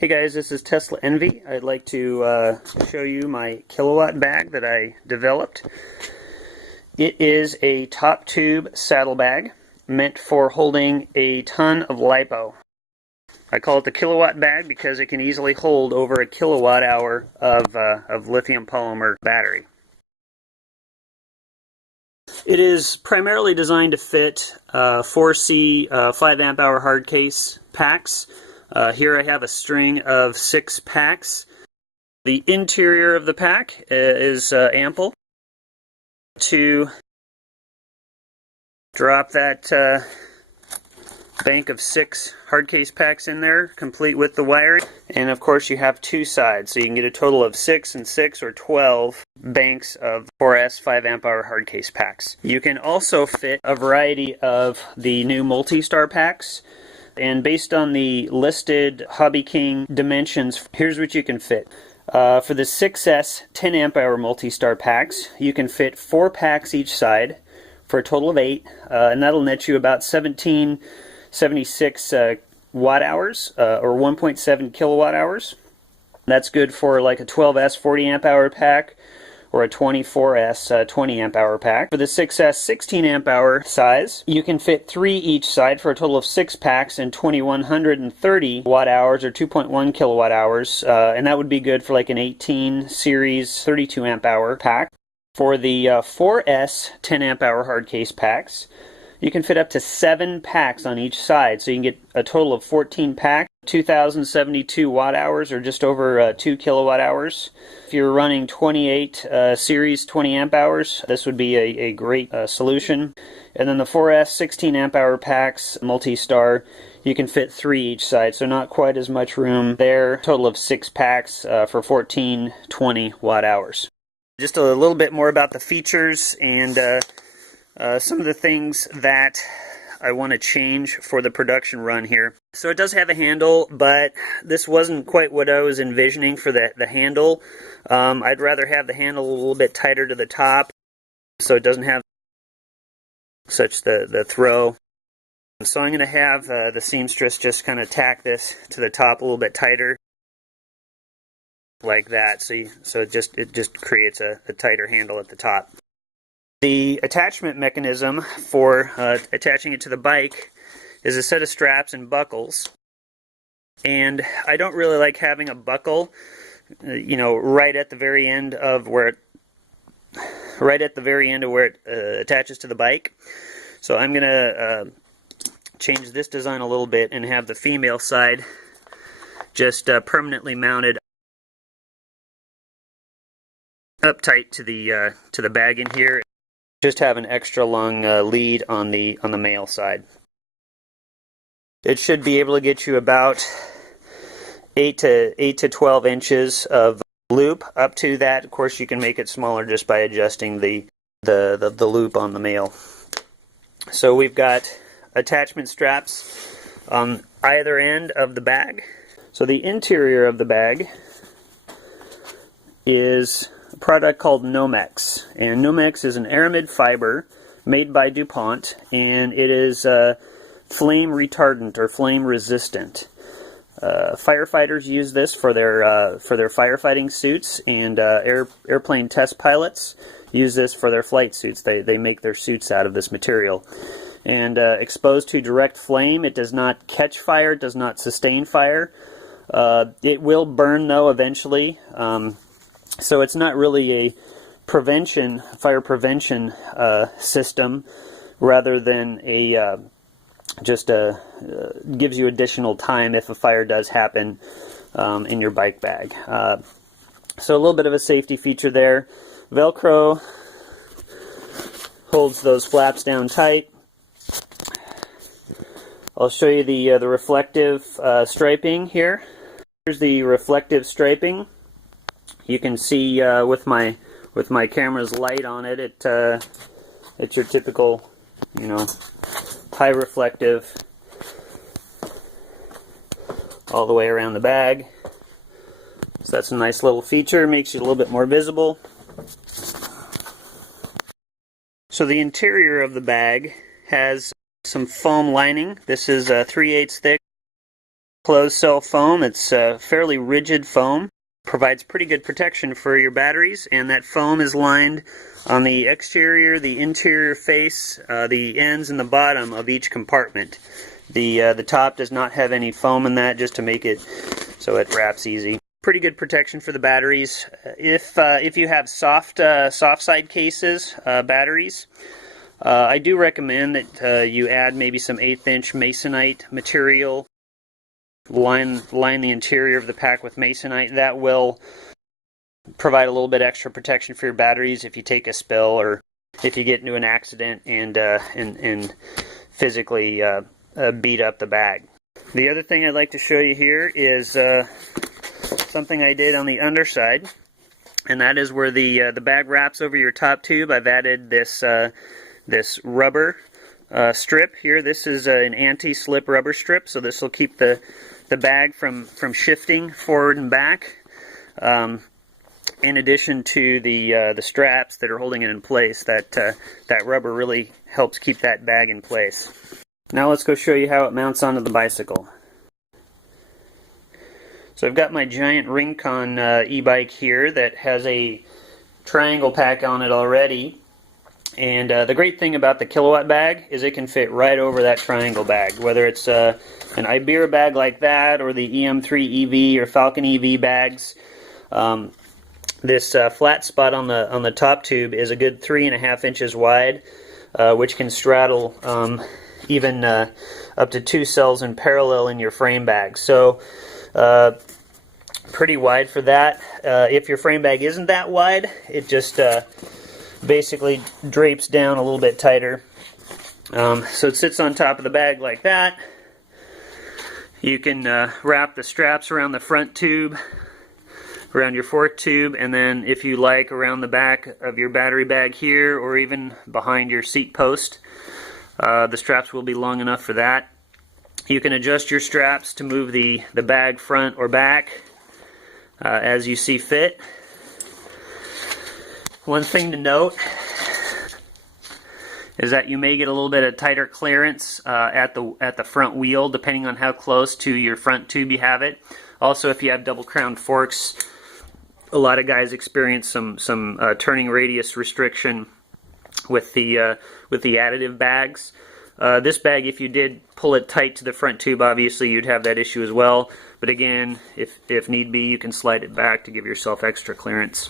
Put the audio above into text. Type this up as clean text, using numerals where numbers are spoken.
Hey guys, this is Tesla Envy. I'd like to show you my Kilowatt bag that I developed. It is a top tube saddle bag meant for holding a ton of LiPo. I call it the Kilowatt bag because it can easily hold over a kilowatt hour of lithium polymer battery. It is primarily designed to fit 4C 5 amp hour hard case packs. Here I have a string of 6 packs. The interior of the pack is ample to drop that bank of 6 hard case packs in there, complete with the wiring. And of course you have 2 sides, so you can get a total of 6 and 6 or 12 banks of 4S 5 amp hour hard case packs. You can also fit a variety of the new multi-star packs. And based on the listed HobbyKing dimensions, here's what you can fit. For the 6S 10 amp hour multi-star packs, you can fit 4 packs each side for a total of 8, and that'll net you about 1776 watt hours, or 1.7 kilowatt hours. That's good for like a 12S 40 amp hour pack or a 24S 20 amp hour pack. For the 6S 16 amp hour size, you can fit 3 each side for a total of 6 packs and 2130 watt hours or 2.1 kilowatt hours, and that would be good for like an 18 series 32 amp hour pack. For the 4S 10 amp hour hard case packs, you can fit up to 7 packs on each side, so you can get a total of 14 packs, 2072 watt hours or just over 2 kilowatt hours. If you're running 28 series 20 amp hours, this would be a great solution. And then the 4S 16 amp hour packs, multi-star, you can fit 3 each side, so not quite as much room there. Total of 6 packs for 1420 watt hours. Just a little bit more about the features and some of the things that I want to change for the production run here. So it does have a handle, but this wasn't quite what I was envisioning for the handle. I'd rather have the handle a little bit tighter to the top so it doesn't have such the throw. So I'm going to have the seamstress just kind of tack this to the top a little bit tighter like that. So it just creates a tighter handle at the top. The attachment mechanism for attaching it to the bike is a set of straps and buckles, and I don't really like having a buckle, right at the very end of where it attaches to the bike. So I'm gonna change this design a little bit and have the female side just permanently mounted up tight to the bag in here. Just have an extra long lead on the male side. It should be able to get you about 8 to 12 inches of loop. Up to that, of course, you can make it smaller just by adjusting the loop on the male. So we've got attachment straps on either end of the bag. So the interior of the bag is a product called Nomex, and Nomex is an aramid fiber made by DuPont, and it is flame retardant or flame resistant. Firefighters use this for their firefighting suits, and airplane test pilots use this for their flight suits. They make their suits out of this material. And exposed to direct flame, it does not catch fire, it does not sustain fire. It will burn though eventually. So it's not really a fire prevention system, rather than a gives you additional time if a fire does happen in your bike bag. So a little bit of a safety feature there. Velcro holds those flaps down tight. I'll show you the reflective striping here. Here's the reflective striping. You can see with my camera's light on it, it's your typical, high reflective all the way around the bag. So that's a nice little feature, makes you a little bit more visible. So the interior of the bag has some foam lining. This is 3/8 thick. closed cell foam. It's fairly rigid foam. Provides pretty good protection for your batteries, and that foam is lined on the exterior, the interior face, the ends and the bottom of each compartment. The top does not have any foam in that, just to make it so it wraps easy. Pretty good protection for the batteries. If you have soft side cases batteries, I do recommend that you add maybe some 1/8 inch masonite material. Line the interior of the pack with masonite. That will provide a little bit extra protection for your batteries if you take a spill or if you get into an accident and physically beat up the bag. The other thing I'd like to show you here is something I did on the underside, and that is where the bag wraps over your top tube. I've added this rubber strip here. This is an anti-slip rubber strip, so this will keep the bag from shifting forward and back, in addition to the straps that are holding it in place. That rubber really helps keep that bag in place. Now let's go show you how it mounts onto the bicycle. So I've got my giant Rincon e-bike here that has a triangle pack on it already. And the great thing about the Kilowatt bag is it can fit right over that triangle bag, whether it's an Ibera bag like that or the EM3 EV or Falcon EV bags. This flat spot on the top tube is a good 3.5 inches wide, which can straddle even up to 2 cells in parallel in your frame bag. So pretty wide for that. If your frame bag isn't that wide, it just basically drapes down a little bit tighter. So it sits on top of the bag like that. You can wrap the straps around the front tube, around your fork tube, and then if you like around the back of your battery bag here or even behind your seat post. The straps will be long enough for that. You can adjust your straps to move the bag front or back as you see fit. One thing to note is that you may get a little bit of tighter clearance at the front wheel, depending on how close to your front tube you have it. Also, if you have double crown forks, a lot of guys experience some turning radius restriction with the additive bags. This bag, if you did pull it tight to the front tube, obviously you'd have that issue as well. But again, if need be, you can slide it back to give yourself extra clearance.